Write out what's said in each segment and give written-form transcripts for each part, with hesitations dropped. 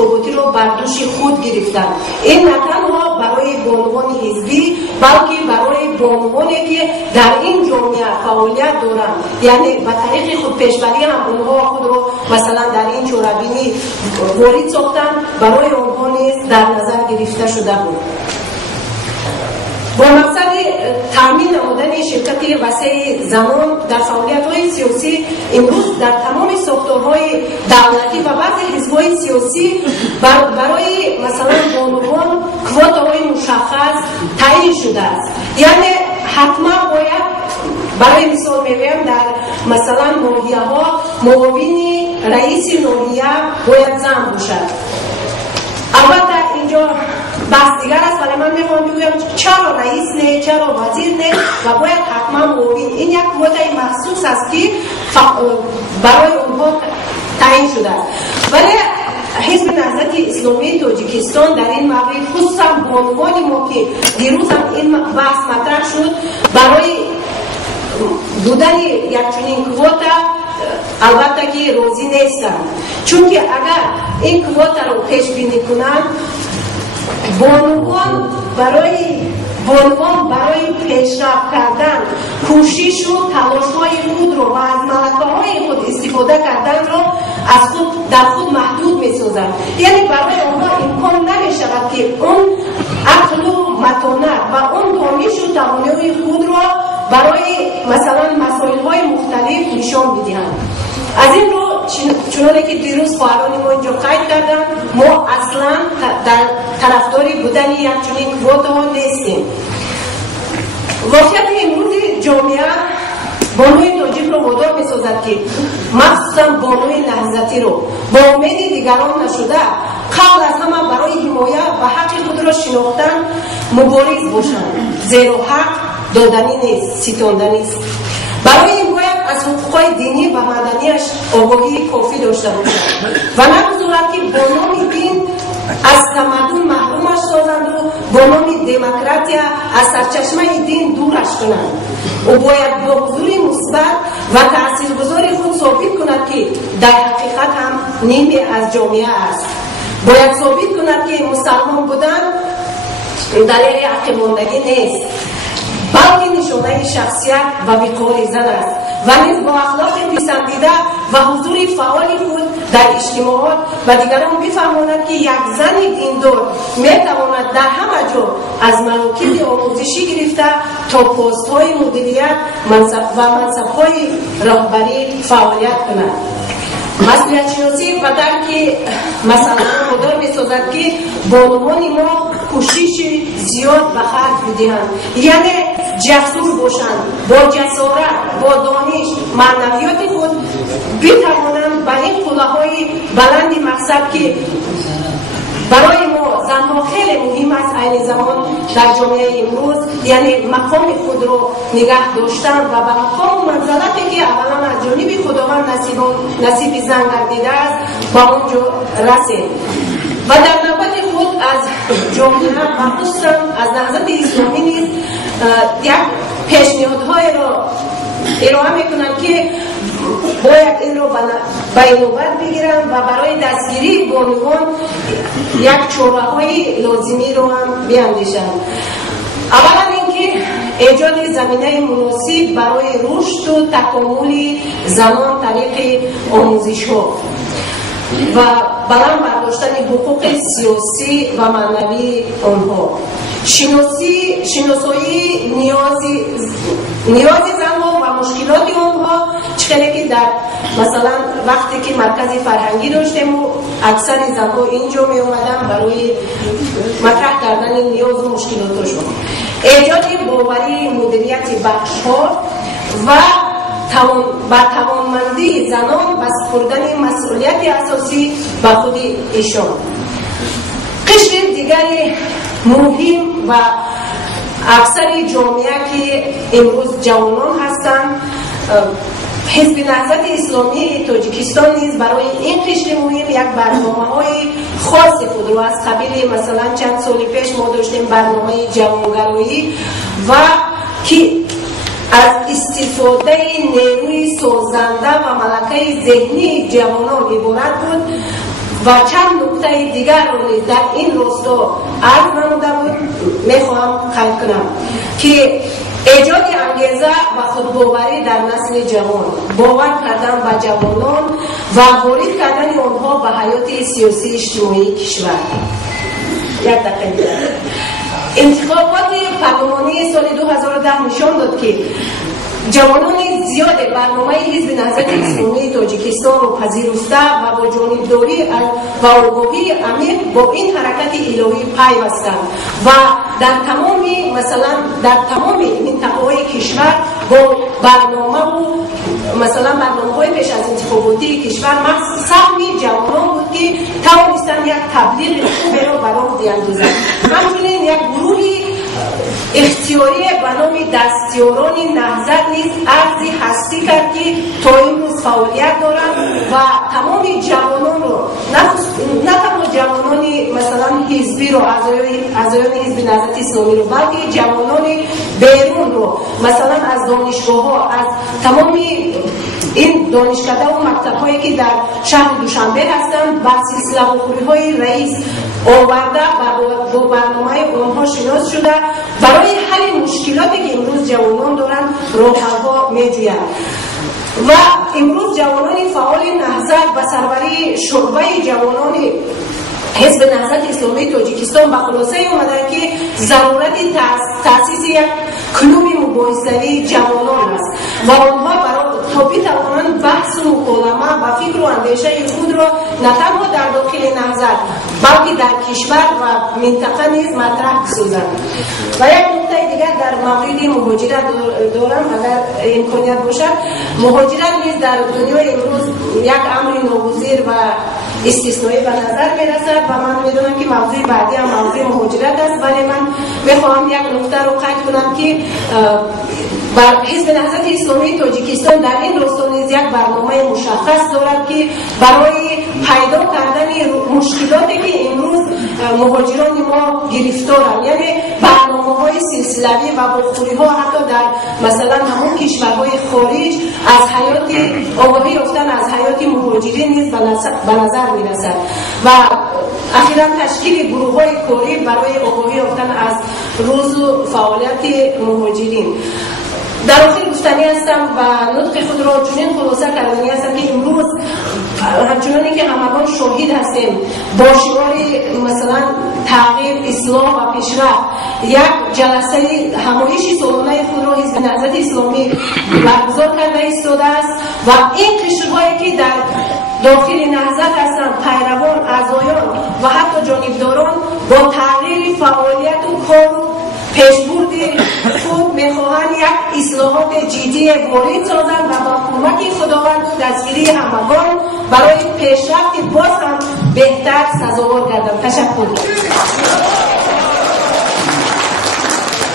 انتخاباتی را بر دوش خود گرفتند. این نه تنها برای بانوان حزبی بلکه برای بانوانی که در این جامعه فعالیت دارند، یعنی به طریق خود پیشبری هم اونها خود را مثلا در این چوربینی وارد ساختند، برای آنها نیز در نظر گرفته شده بود. با مقصد تامین نمودن شرکت وسیع زنان در فعالیت‌های سیاسی، امروز در تمام ساختارهای دولتی و بعضی حزب‌های سیاسی برای مثلا بانوان کوتاهای مشخص تعیین شده است. یعنی حتما باید برای مثال میگویم در مثلا ناحیه‌ها معاون رئیس ناحیه باید زن باشد. البته اینجا بحث دیگر است، ولی من میخوام بگویم چرا رئیس نه، چرا وزیر نه و باید حتما معاون. این یک کوتای مخصوص است که برای اونها تعیین شده است. ولی حزب نهضت اسلامی تاجیکستان در این مورد، خصوصا بانوان ما که دیروز هم این بحث مطرح شد، برای بودن یک چنین کوتا البته که راضی نیستند، چون که اگر این کوتا رو پیش بینی کنند، بانوان برای پیشرفت کردن کوشش و تلاش‌های خود رو و از ملکه‌های خود استفاده کردن رو از خود در خود محدود می‌سازند. یعنی برای آنها امکان نمی‌شود که اون عقل و متانت و اون دانش و توانایی خود رو برای مثلا مسائل‌های مختلف نشان بدهند. از این رو چنانه که دیروز خواهران ما اینجا قید کردن، ما اصلا در طرفداری بودن یک چنین کوتا نیستیم. واقعیت امروز جامعه بانوی تاجیک رو وادار می‌سازد که مخصوصا بانوی نهضتی رو با امید دیگران نشده قبل از همه برای حمایت و حق خود را شناختن مبارز باشند، زیرا حق دادنی نیست، ستاندنی است. برای این باید از حقوقهای دینی و مدنیش آگاهی کافی داشته باشند و نگذارد که با نام دین از تمدن محرومش سازند و با نام دموکراتیا از سرچشمه دین دورش کنند. او باید با حضور مثبت و تاثیرگذار خود ثابت کند که در حقیقت هم نیمی از جامعه است. باید ثابت کند که مسلمان بودن دلیل حق ماندگی نیست، بلکه نشانه شخصیت و وقار زن است و نیز با اخلاق پسندیده و حضور فعال خود در اجتماعات و دیگران بفهماند که یک زن دیندار میتواند در همه جا از مراکز آموزشی گرفته تا پست‌های مدیریت و منصب‌های راهبری فعالیت کند. مسئولیت شناسی و درک مثلا وادار می‌سازد که بانوان ما کوشش زیاد به خرج بدهند، یعنی جسور باشند، با جسارت، با دانش، معنویات خود بتوانند به این قله‌های بلند مقصد که برای ما زنها خیلی مهم است این زمان در جامعه امروز، یعنی مقام خود رو نگه داشتن و به مقام و منزلتی که اولا از جانب خداوند نصیب زن گردیده است با اونجا رسید و در نوبت خود از جامعه و خصوصا از نهضت اسلامی نیز یک پیشنهادهای را ارائه میکنند که باید این رو به نوبت بگیرن و برای دستگیری بانوان یک چاره‌های لازمی رو هم بیاندیشند. اولا اینکه ایجاد زمینه مناسب برای رشد و تکامل زنان طریق آموزش‌ها و بلند برداشتن حقوق سیاسی و معنوی آنها، شناسایی نیاز زنها و مشکلات آنها، چخیلی که در مثلا وقتی که مرکز فرهنگی داشتیم و اکثر زنها اینجا می اومدن برای مطرح کردن نیاز و مشکلاتشون، ایجاد باوری مدیریت بخش‌ها و با توانمندی زنان و سپردن مسئولیت اساسی به خود ایشان. قشر دیگری مهم و اکثر جامعه که امروز جوانان هستند، حزب نهضت اسلامی تاجیکستان نیز برای این قشر مهم یک برنامه‌های خاص خود را از قبیل مثلا چند سال پیش ما داشتیم برنامه جوانگرایی و که از استفاده نیروی سازنده و ملکه ذهنی جوانان عبارت بود و چند نکته دیگر رو در این راستا عرض نموده بود میخواهم خلق کنم که ایجاد انگیزه و خودباوری در نسل جوان، باور کردن به جوانان و وارد کردن آنها به حیات سیاسی اجتماعی کشور. یک دقیقه انتخابات پارلمانی سال 2010 نشان داد که جوانان زیاد برنامه حزب نهضت اسلامی تاجیکستان را پذیرفته و با جانبداری و آگاهی عمیق با این حرکت الهی پیوستند و در تمام مثلا در تمام منطقه‌های کشور با برنامه و مثلا برنامه‌های پیش از انتخاباتی کشور سهمی جوانان بود که توانستند یک تبلیغ خوبی را برای بیاندازند. همچنین یک گروهی اختیاری به نام دستیاران نهضت نیز عرضی هستی کرد که تا امروز فعالیت دارند و تمام جوانان رو نه تنها جوانان مثلا حزبی رو اعضایان حزب نهضت اسلامی رو بلکه جوانان بیرون رو مثلا از دانشگاه ها از تمام این دانشکده و مکتب هایی که در شهر دوشنبه هستند بر سلسله خوری های رئیس آورده و با برنامه آنها شناس شده برای حل مشکلاتی که امروز جوانان دارند راه حل‌ها می‌جویند. و امروز جوانان فعال نهضت و سروری شعبه جوانان حزب نهضت اسلامی تاجیکستان به خلاصه آمدند که ضرورت تأسیس یک کلوب مباحثه‌ای جوانان است و آنها برای تا بتوانند بحث و مکالمه و فکر و اندیشه خود را نه تنها در داخل نهضت بلکه در کشور و منطقه نیز مطرح سازند. و یک نکته دیگر در مورد مهاجرت دارم اگر امکانیت باشد. مهاجرت نیز در دنیای امروز یک امر ناگزیر و استثنایی به نظر میرسد و من میدونم که موضوع بعدی هم موضوع مهاجرت است، ولی من میخواهم یک نکته رو قید کنم که بر حزب نهضت اسلامی تاجیکستان در این راستا نیز یک برنامه مشخص دارد که برای پیدا کردن مشکلاتی که امروز مهاجران ما گرفتارند، یعنی برنامه‌های سلسله‌ای و بخوری‌ها حتی در مثلا همون کشورهای خارج از حیات آگاهی یافتن از حیات مهاجرین نیز به نظر می‌رسد و اخیراً تشکیل گروه‌های کاری برای آگاهی یافتن از روز و فعالیت مهاجرین. در آخر گفتنی هستم و نطق خود را چنین خلاصه کردنی هستم که امروز همچنانی که همگان شاهد هستیم با شعار مثلا تغییر، اصلاح و پیشرفت یک جلسه همایش سالانه خود را حزب نهضت اسلامی برگزار کرده ایستاده است و این قشرهایی که در داخل نهضت هستند پیروان، اعضایان و حتی جانبداران با تغییر فعالیت و کار و پیشبرد خود میخواهند یک اصلاحات جدی وارد سازند و با کمک خداوند و دستگیری همگان برای پیشرفت باز هم بهتر سزاوار گردند. تشکر.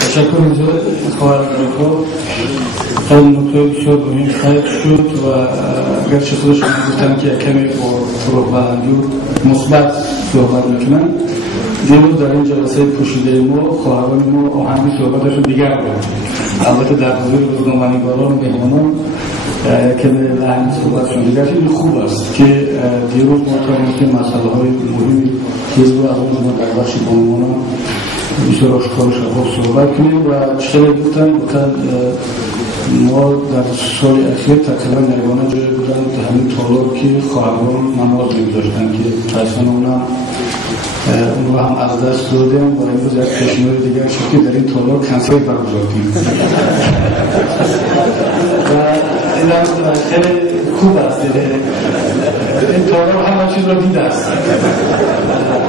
تشکر می‌کنم خواهران. خیلی نکته بسیار مهم خواهد شد و اگرچه خودشون گفتن که کمی با فروغ‌بندی و مثبت صحبت میکنن، دیروز در این جلسه پوشیده ما خواهران ما آهنگ صحبتشون دیگر بود. البته در حضور روزنامه‌نگاران و مهمانان که لحن صحبتشون دیگر خیلی خوب است که دیروز ما تا که مسائل مهم حزب و اون ما در بخش بانوان بسیار آشکار و شفاف صحبت کنیم و چطور گفتن ما در سال اخیر تقریبا نریوانه جای بودن که همین طالب که خواهران نماز نمی‌داشتن که تحصیل اون رو هم از دست دادیم و امروز یک کشمیر دیگر شد که در این طالب کنسل برگزار کنیم و این خیلی خوب است. این طالب همه چیز را دیده است.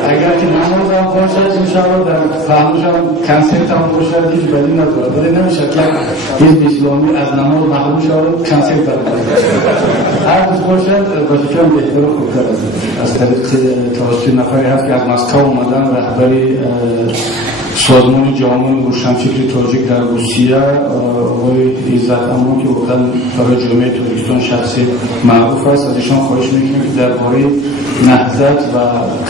اگر که نماز هم باشد انشاءالله در فهمش هم کنسل هم باشد هیچ بدی ندارد، ولی نمیشد که حزب اسلامی از نماز محروم شود کنسل برگزار هر روز باشد با شکل بهتر و خوبتر از طریق توسط نفری هست که از مسکو اومدن رهبری سازمان جامعه روشنفکر تاجیک در روسیه آقای عزت امان که واقعا برای جامعه تاجیکستان شخصی معروف است. از ایشان خواهش میکنیم که درباره نهضت و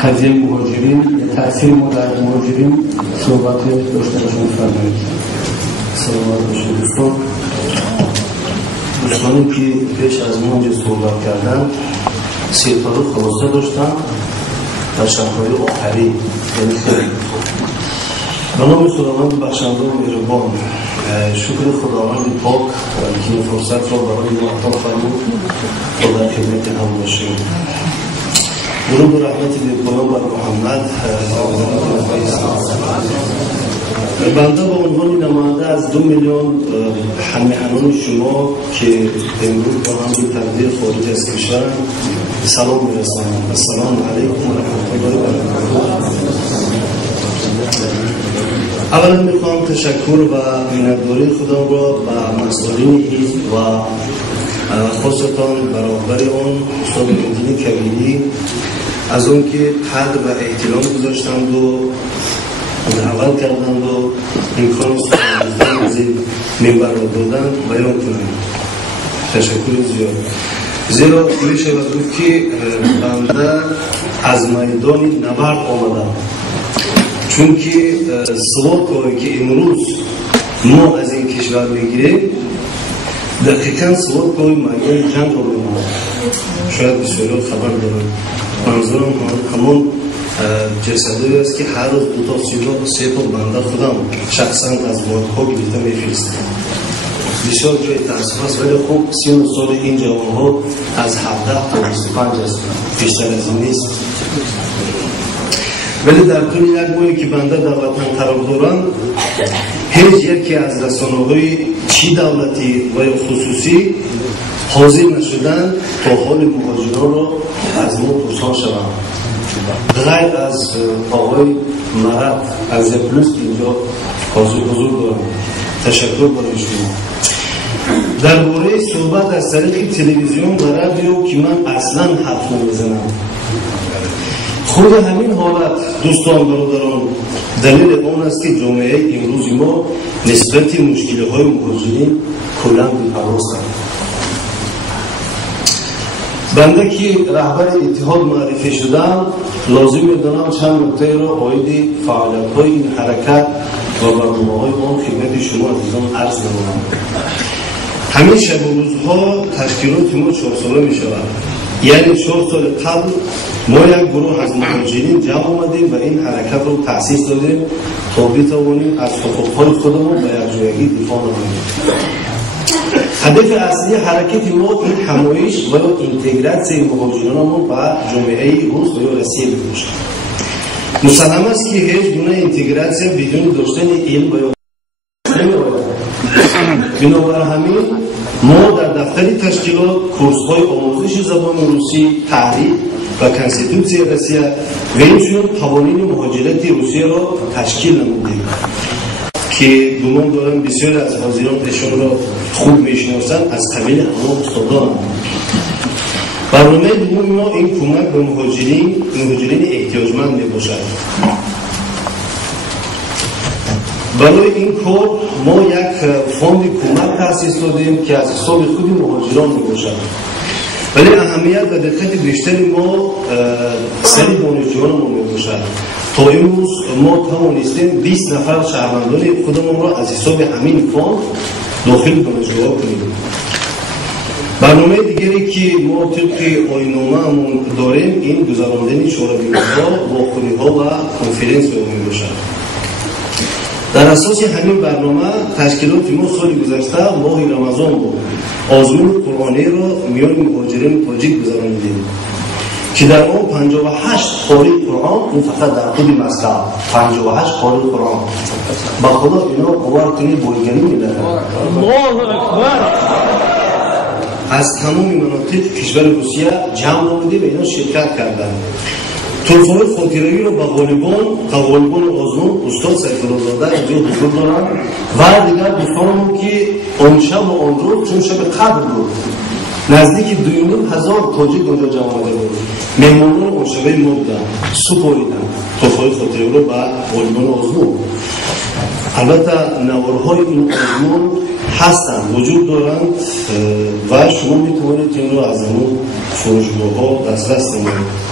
قضیه مهاجرین تأثیر ما در مهاجرین صحبت داشته باشید. فرمایید. سلام علیکم دوستانی که پیش از ما صحبت کردن سه تا خلاصه داشتم در شب‌های آخری یعنی خیلی به نام خداوند بخشنده و مهربان. شکر خداوند پاک که این فرصت را برای ما عطا فرمود تا در خدمت هم باشیم. درود و رحمت بی‌پایان بر محمد. بنده به عنوان نماینده از 2 میلیون هم‌نشینان شما که امروز با هم به تقدیر خارج از کشور سلام می‌رسانم. السلام علیکم و رحمت الله و برکاته. اولا میخوام تشکر و منتداری خودم را به مسئولین حزب و خاصتاً برابر آن استاد مهدی کبیری از اون که قدر و احترام گذاشتند و دعوت کردند و امکان سخنرانی از این منبر را دادند بیان کنم. تشکر زیاد. زیرا میشود گفت که بنده از میدان نبرد آمدم، چون که سواد که امروز ما از این کشور میگیریم دقیقاً سواد میدان جنگ را میماند. شاید بسیار خبر دارم. منظورم همون جسدی است که هر روز 2 تا 3 تا بنده خودم شخصاً از مالک‌ها گرفته میفرستم. بسیار جای تأسف است، ولی خوب 39 سال این جوان‌ها از 17 تا 25 است، بیشتر از این نیست. ولی در طول یک ماهی که بنده در وطن قرار دارم هیچ یکی از رسانه‌های چی دولتی و یا خصوصی حاضر نشدن تا حال مهاجران را از ما پرسان شوند، غیر از آقای مرد از پلوس که اینجا حضور دارم. تشکر برای شما. درباره صحبت از طریق تلویزیون و رادیو که من اصلا حرف نمیزنم. خود همین حالت دوستان برادران دلیل آن است که جامعه امروز ما نسبت مشکل‌های مهاجرین کلاً بی‌پروا است. بنده که رهبر اتحاد معرفی شدم لازم می‌دانم چند نکته را عاید فعالیت‌های این حرکت و برنامه‌های آن خدمت شما عزیزان عرض نمایم. همین شب و روزها تشکیلات ما 4 ساله می‌شود. یعنی 4 سال قبل ما یک گروه از مهاجرین جمع آمدیم و این حرکت رو تأسیس دادیم تا بتوانیم از حقوق‌های خودمون به یکجایگی دفاع نماییم. هدف اصلی حرکت ما این همایش و اینتگراسیون مهاجرانمون به جامعه روس و روسیه باشد. مسلم است که هیچ گونه اینتگراسیون بدون داشتن علم و بنابر همین ما در دفتر تشکیلات کورس‌های آموزش زبان روسی، تحریف و کنستیتوسیون روسیه و همچنین قوانین مهاجرت روسیه را تشکیل نمودیم که گمان دارم بسیار از حاضران ایشان را خوب میشناسند از قبیل همه استادان. برنامه دوم ما این کمک به مهاجرین احتیاجمند میباشد. برای این کار ما یک فاند کمک تأسیس دادیم که از حساب خود مهاجران میباشد، ولی اهمیت و دقت بیشتری ما سر دانشجویانمون میباشد. تا امروز ما توانستیم 20 نفر شهروندان خودمون را از حساب همین فاند داخل دانشگاه کنیم. برنامه دیگری که ما طبق آیین‌نامه‌مون داریم این گذراندن شورابی‌ها، واخوری‌ها و کنفرانس میباشد. در اساس همین برنامه تشکیلات ما سال گذشته ماه رمضان بود آزمون قرآنی را میان مهاجرین تاجیک گذراندیم که در آن 58 قاری قرآن، این فقط در خود مسکو 58 قاری قرآن. با خدا اینا باور کنید بایگانی میدهند. از تمام مناطق کشور روسیه جمع آمده و اینا شرکت کردند. طرفهای خاطره‌ای رو با غالبان آزمون استاد سیف‌الله زاده اینجا حضور دارن و دیگر دوستانمون که آن شب و آن روز چون شب قدر بود نزدیک 2,500 تاجیک اونجا جمع آمده بود. مهمانان اون شبه ما بودن، سپاریدن طرفهای خاطره‌ای رو با غالبان آزمون. البته نوارهای این آزمون هستند، وجود دارند و شما میتونید این رو از همون فروشگاه‌ها دسترس نمایید.